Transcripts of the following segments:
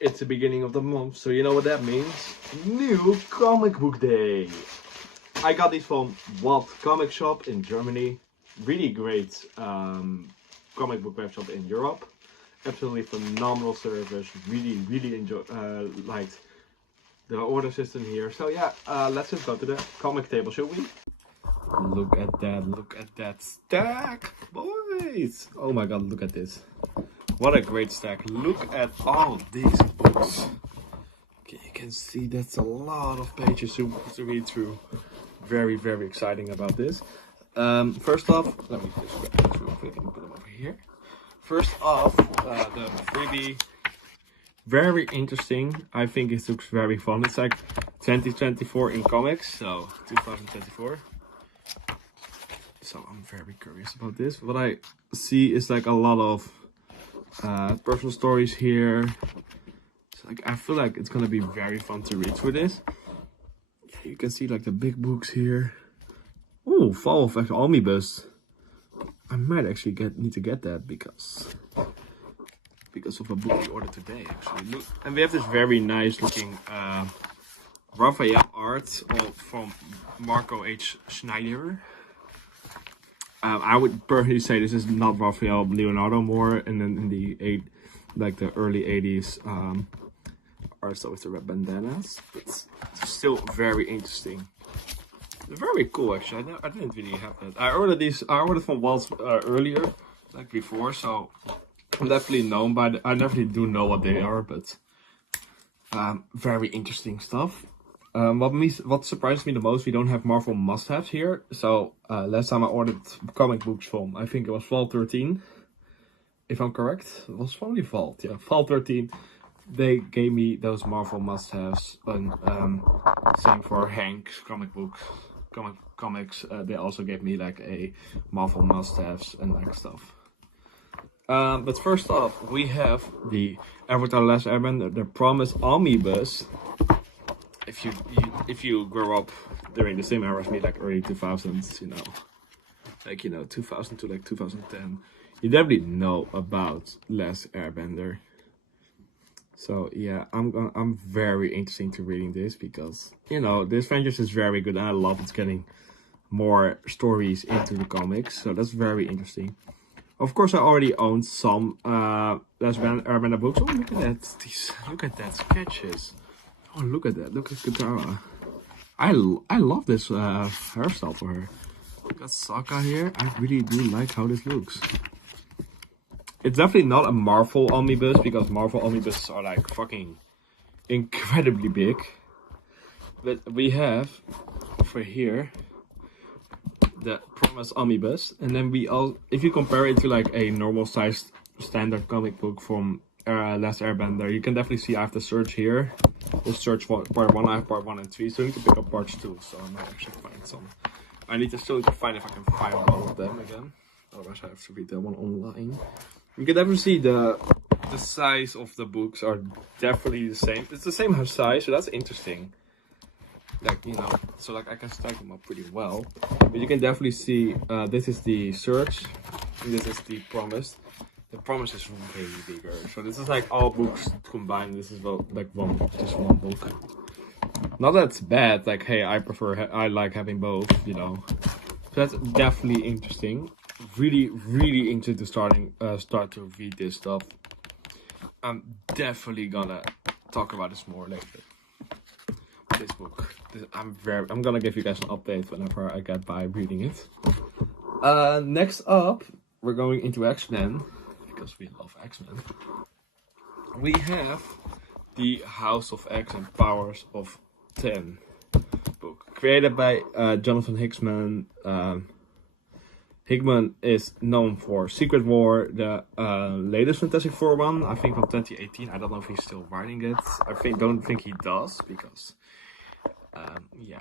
It's the beginning of the month, so you know what that means. New comic book day. I got these from What Comic Shop in Germany. Really great comic book web shop in Europe. Absolutely phenomenal service. Really liked the order system here. So yeah, let's just go to the comic table, shall we? Look at that stack, boys! Oh my god, look at this. What a great stack. Look at all these books. Okay, you can see that's a lot of pages to read through. Very exciting about this. First off, let me just grab this real quick and put them over here. First off, the freebie. Very interesting. I think it looks very fun. It's like 2024 in comics, so 2024. So I'm very curious about this. What I see is like a lot of personal stories here. It's like I feel like it's gonna be very fun to read through this. You can see like the big books here. Oh, Fall of X Omnibus. I might actually need to get that because of a book we ordered today. Actually, look, and we have this very nice looking Raphael art from Marco H. Schneider. I would personally say this is not Raphael, Leonardo more, and then in the early 80s artists with the red bandanas. It's still very interesting. Very cool actually. I didn't really have that. I ordered from Waltz earlier, like before, so I'm definitely known by I definitely do know what they are, but very interesting stuff. What surprised me the most, we don't have Marvel must-haves here. So last time I ordered comic books from, I think it was Fall 13, if I'm correct. It was probably Fall, yeah, Fall 13. They gave me those Marvel must-haves, and same for Hank's comics. They also gave me like a Marvel must-haves and like stuff. But first off, we have the Avatar: Last Airbender, the Promise Omnibus. If you grow up during the same era as me, like early 2000s, like 2000 to like 2010, you definitely know about Last Airbender. So yeah, I'm very interested to reading this because this franchise is very good and I love it's getting more stories into the comics. So that's very interesting. Of course, I already own some Last Airbender books. Oh, look at that! Look at that sketches. Oh, look at that! Look at Katara. I love this hairstyle for her. Got Sokka here. I really do like how this looks. It's definitely not a Marvel omnibus because Marvel omnibuses are like fucking incredibly big. But we have over here the Promise Omnibus, and then if you compare it to like a normal sized standard comic book from Last Airbender, you can definitely see I have the search here. The search for part 1, I have part 1 and 3, so I need to pick up parts 2, so I might actually find some. I still need to find if I can find all of them again, otherwise I have to read that one online. You can definitely see the size of the books are definitely the same. It's the same size, so that's interesting. Like, so like I can stack them up pretty well. But you can definitely see, this is the Search, and this is the Promise. The Promise is way bigger. So this is like all books combined. This is like just one book. Not that it's bad, like, hey, I like having both, So that's definitely interesting. Really interested to start to read this stuff. I'm definitely gonna talk about this more later. This book. I'm gonna give you guys an update whenever I get by reading it. Next up, we're going into X-Men because we love X-Men. We have the House of X and Powers of 10 book, created by Jonathan Hickman. Hickman is known for Secret War, the latest Fantastic Four one, I think from 2018. I don't know if he's still writing it. Don't think he does because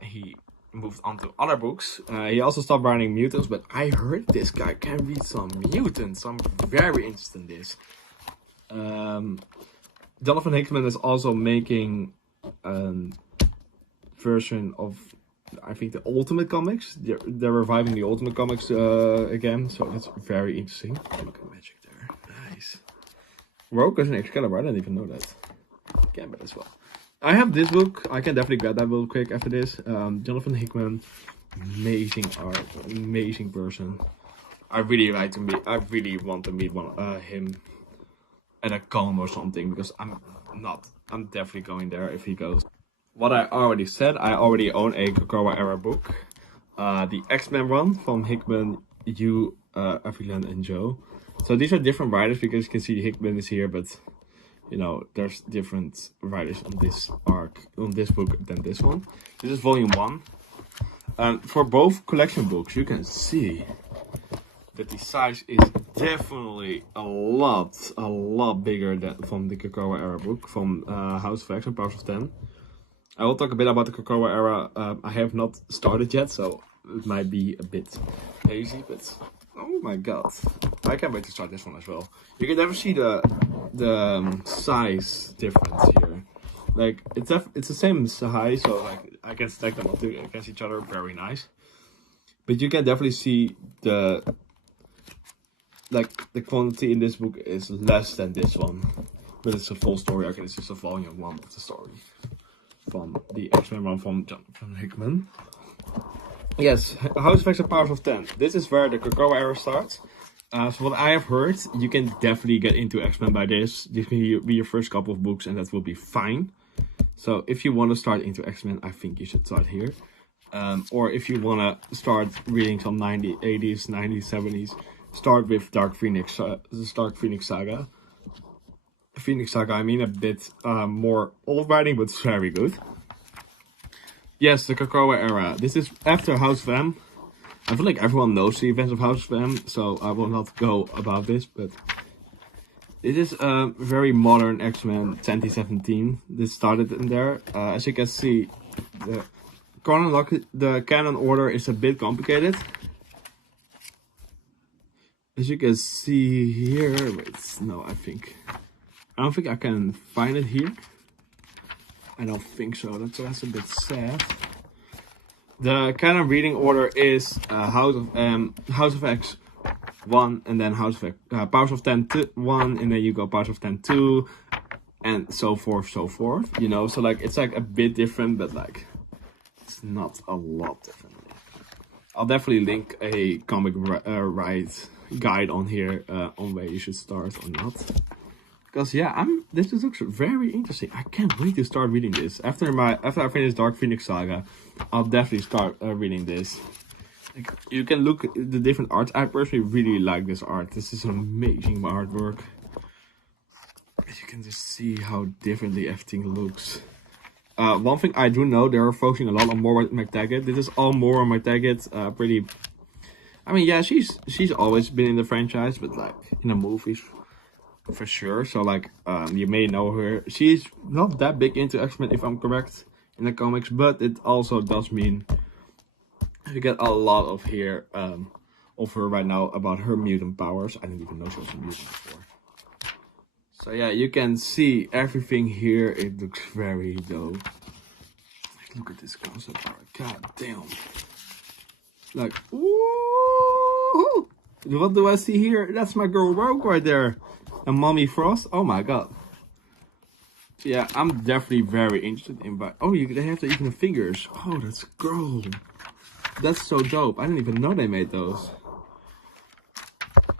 he moved on to other books. He also stopped writing mutants, but I heard this guy can read some mutants. So I'm very interested in this. Jonathan Hickman is also making a version of, I think, the Ultimate Comics. They're reviving the Ultimate Comics again, so that's very interesting. Look at magic there, nice. Rogue is an Excalibur, I didn't even know that. can buy as well. I have this book. I can definitely grab that real quick after this. Jonathan Hickman, amazing art, amazing person. I really want to meet him at a con or something, because I'm definitely going there if he goes. What I already said, I already own a Cocoa Era book. The X-Men one from Hickman, Aviland, and Joe. So these are different writers, because you can see Hickman is here, but you know, there's different writers on this book than this one. This is volume 1. For both collection books, you can see that the size is definitely a lot bigger than from the Cocoa Era book from House of X and Powers of 10. I will talk a bit about the Cocoa Era. I have not started yet, so it might be a bit hazy, but oh my god, I can't wait to start this one as well. You can never see the size difference here. Like it's the same size, so like I can stack them up against each other, very nice. But you can definitely see the quantity in this book is less than this one, but it's a full story arc. It's just a volume 1 of the story from the X-Men one from Jonathan Hickman. Yes, House of X and Powers of 10. This is where the Cocoa Era starts. So what I have heard, you can definitely get into X-Men by this. This can be your first couple of books, and that will be fine. So if you want to start into X-Men, I think you should start here. Or if you want to start reading some 80s, 90s, 70s, start with Dark Phoenix Saga. Phoenix Saga, I mean, a bit more old writing, but very good. Yes, the Cocoa Era. This is after House of M. I feel like everyone knows the events of House of M, so I will not go about this, but it is a very modern X-Men 2017. This started in there. As you can see, the canon order is a bit complicated. As you can see here, wait, no, I don't think I can find it here. I don't think so. That's a bit sad. The canon reading order is House of X 1, and then Powers of 10 1, and then you go Powers of 10 2, and so forth. You know, so like it's like a bit different, but like it's not a lot different. I'll definitely link a comic guide on here on where you should start or not. Because yeah, this looks very interesting. I can't wait to start reading this. After I finish Dark Phoenix Saga, I'll definitely start reading this. Like, you can look at the different arts. I personally really like this art. This is amazing artwork. You can just see how differently everything looks. One thing I do know, they're focusing a lot on Moira McTaggart. This is all Moira McTaggart. Pretty. I mean, yeah, she's always been in the franchise, but like in the movies. For sure, so like you may know her. She's not that big into X-Men, if I'm correct, in the comics, but it also does mean you get a lot of her right now about her mutant powers. I didn't even know she was a mutant before. So yeah, you can see everything here. It looks very dope. Like, look at this concept art. God damn. Like, ooh, what do I see here? That's my girl Rogue right there. And Mommy Frost, oh my god. Yeah, I'm definitely very interested in. But oh, they have even the figures. Oh, that's girl. That's so dope. I didn't even know they made those.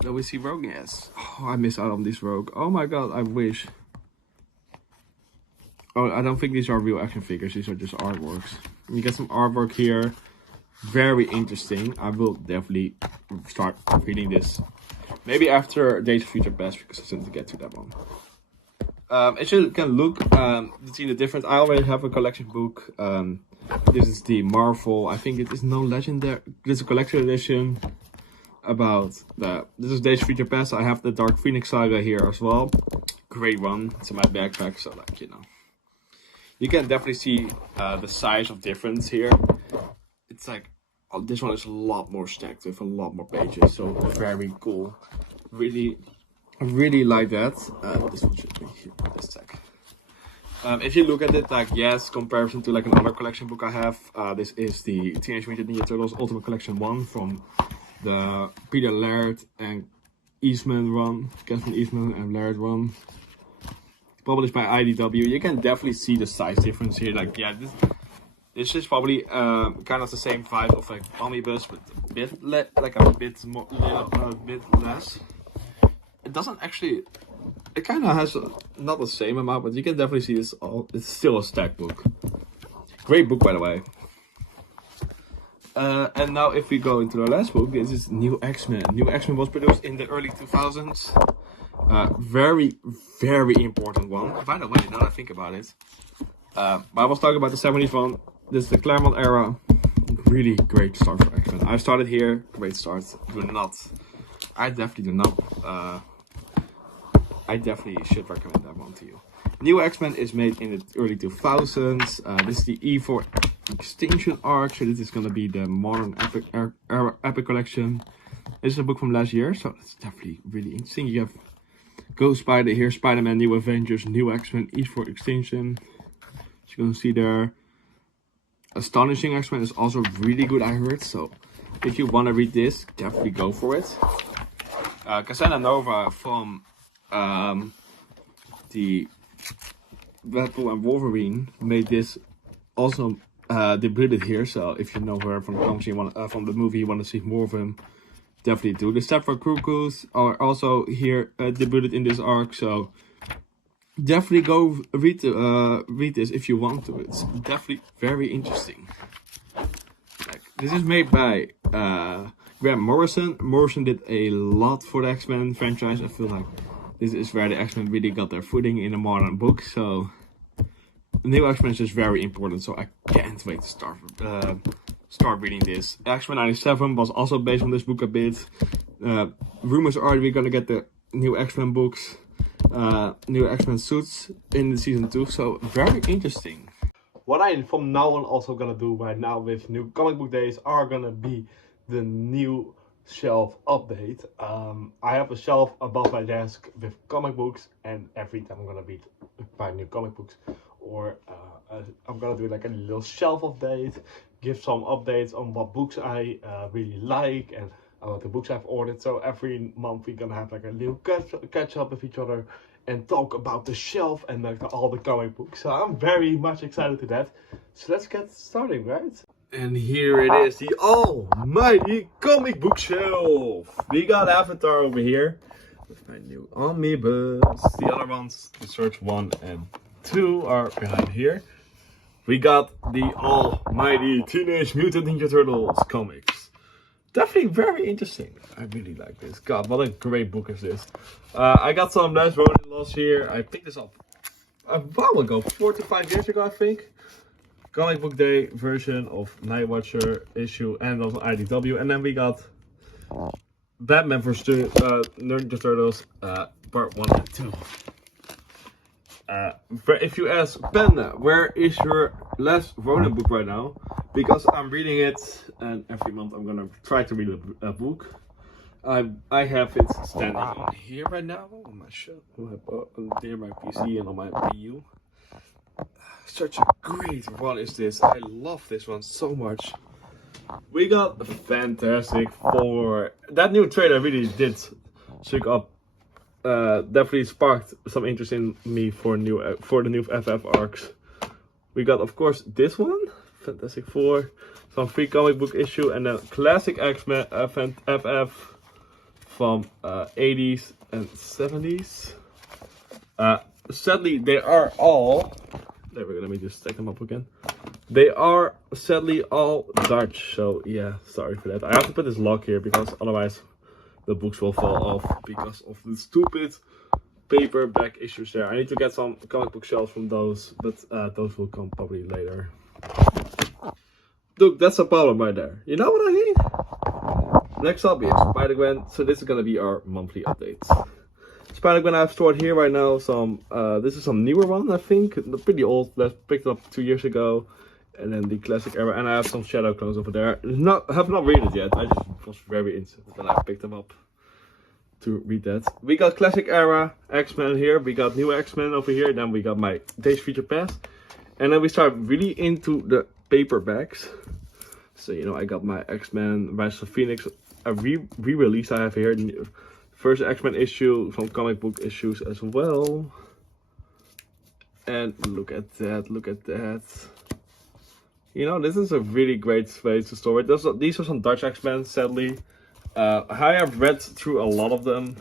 Do we see Rogue? Yes. Oh, I miss out on this Rogue. Oh my god, I wish. Oh, I don't think these are real action figures. These are just artworks. You get some artwork here. Very interesting. I will definitely start reading this. Maybe after Days of Future Past, because I still need to get to that one. As you can look, see the difference. I already have a collection book. This is the Marvel. I think it is no legendary. This is a collection edition about this is Days of Future Past. I have the Dark Phoenix Saga here as well. Great one. It's in my backpack, so like, you know. You can definitely see the size of difference here. It's like, oh, this one is a lot more stacked with a lot more pages, so very cool. I really like that. This one should be here on this stack. If you look at it, like, yes, comparison to like another collection book I have, this is the Teenage Mutant Ninja Turtles Ultimate Collection 1 from the Peter Laird and Eastman run, Kevin Eastman and Laird run. published by IDW. You can definitely see the size difference here. Like, yeah, this is probably kind of the same vibe of like omnibus, but a bit less. It doesn't actually. It kind of has not the same amount, but you can definitely see this. It's still a stack book. Great book, by the way. And now, if we go into the last book, this is New X-Men. New X-Men was produced in the early 2000s. Very, very important one. By the way, now that I think about it, I was talking about the 70s one. This is the Claremont era. Really great start for X-Men. I started here. Great start. I definitely do not. I definitely should recommend that one to you. New X-Men is made in the early 2000s. This is the E4 Extinction arc. So this is going to be the modern epic collection. This is a book from last year, so it's definitely really interesting. You have Ghost Spider here, Spider-Man, New Avengers, New X-Men, E4 Extinction. As you can see there. Astonishing X-Men is also really good, I heard. So if you want to read this, definitely go for it. Cassandra Nova from the Deadpool and Wolverine made this also debuted here. So if you know her from the comics, from the movie, you want to see more of him, definitely do. The Step for Cuckoos are also here debuted in this arc. So definitely go read this if you want to. It's definitely very interesting. Like, this is made by Grant Morrison. Morrison did a lot for the X-Men franchise. I feel like this is where the X-Men really got their footing in a modern book. So the New X-Men is just very important. So I can't wait to start reading this. X-Men 97 was also based on this book a bit. Rumors are we're gonna get the new X-Men books. New X-Men suits in the season 2, so very interesting. What I from now on also gonna do right now with new comic book days are gonna be the new shelf update. I have a shelf above my desk with comic books, and every time I'm gonna buy new comic books, or I'm gonna do like a little shelf update, give some updates on what books I really like and about the books I've ordered. So every month we're gonna have like a little catch up with each other and talk about the shelf and like all the comic books. So I'm very much excited to that. So let's get started, right? And here it is, the almighty comic book shelf. We got Avatar over here with my new omnibus. The other ones, the Search 1 and 2, are behind here. We got the almighty Teenage Mutant Ninja Turtles comics. Definitely very interesting. I really like this. God, what a great book is this. I got some last Ronin last year. I picked this up a while ago, 4 to 5 years ago, I think. Comic Book Day version of Nightwatcher issue and also IDW. And then we got Batman vs. Ninja Turtles part 1 and 2. If you ask Panda, where is your last Ronin book right now? Because I'm reading it, and every month I'm gonna try to read a book. I have it standing on here right now on my shelf, near my PC and on my Wii U. Such a great one is this. I love this one so much. We got Fantastic Four. That new trailer really did shake up. Definitely sparked some interest in me for the new FF arcs. We got, of course, this one, Fantastic Four, some free comic book issue, and then classic X-Men FF from 80s and 70s. Sadly, they are all. There we go. Let me just take them up again. They are sadly all Dutch. So yeah, sorry for that. I have to put this lock here because otherwise the books will fall off because of the stupid paperback issues there. I need to get some comic book shelves from those, but those will come probably later. Look, that's a problem right there. You know what I mean? Next up is Spider-Gwen. So this is gonna be our monthly updates. Spider-Gwen I've stored here right now. This is some newer one, I think. Pretty old. Picked up 2 years ago. And then the classic era. And I have some Shadow clones over there. Have not read it yet. I just was very interested and I picked them up to read that. We got classic era X-Men here. We got new X-Men over here. Then we got my Days Future Past. And then we start really into the paperbacks. So, you know, I got my X-Men Rise of Phoenix. A re-release I have here. First X-Men issue, some comic book issues as well. And look at that, look at that. You know, this is a really great place to store it. These are some Dutch X-Men, sadly. I have read through a lot of them.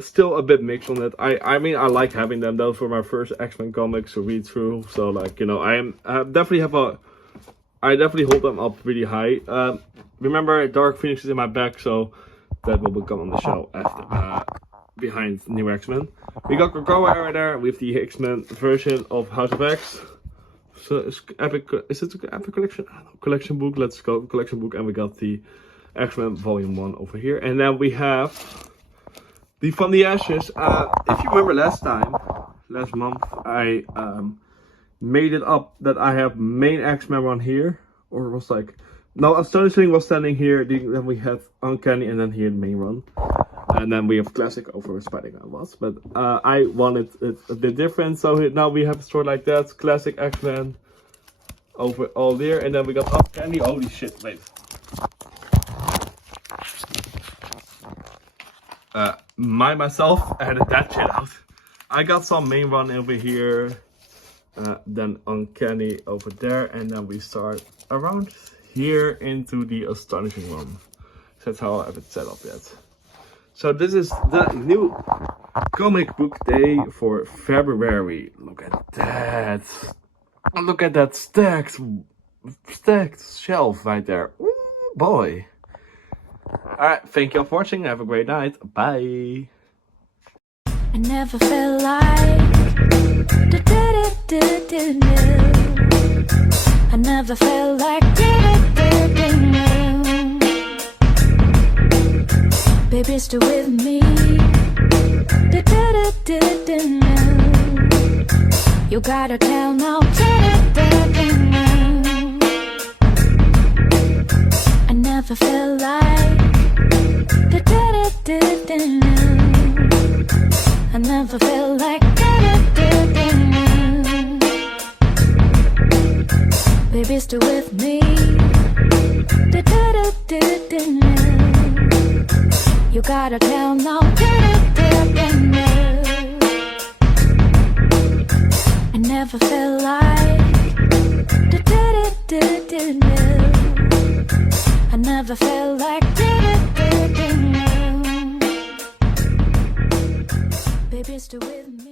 Still a bit mixed on it. I mean, I like having them. Those were my first X-Men comics to read through. So, like, you know, I definitely hold them up really high. Remember, Dark Phoenix is in my bag, so that will become on the show after, behind New X-Men. We got Krakoa right there with the X-Men version of House of X. So it's epic. Is it an epic collection? I don't know, collection book. Let's go collection book, and we got the X-Men Volume 1 over here, and then we have the From the Ashes. If you remember last month, I made it up that I have main X-Men run here, or it was like, no, Astonishing was standing here, then we had Uncanny, and then here the main run. And then we have Classic over where Spider-Man was, but I wanted it a bit different, so now we have a story like that, Classic X-Men over all there, and then we got Uncanny. Holy shit, wait. Myself added that shit out. I got some main run over here, then Uncanny over there, and then we start around here into the Astonishing one. That's how I have it set up yet. So this is the new comic book day for February. Look at that. Look at that stacked shelf right there. Ooh, boy. Alright, thank you all for watching. Have a great night. Bye. I never felt like I never felt like baby, still with me. You gotta tell now. I never felt like I never felt like baby, still with me. You gotta tell now. I never felt like I never felt like baby, still with me.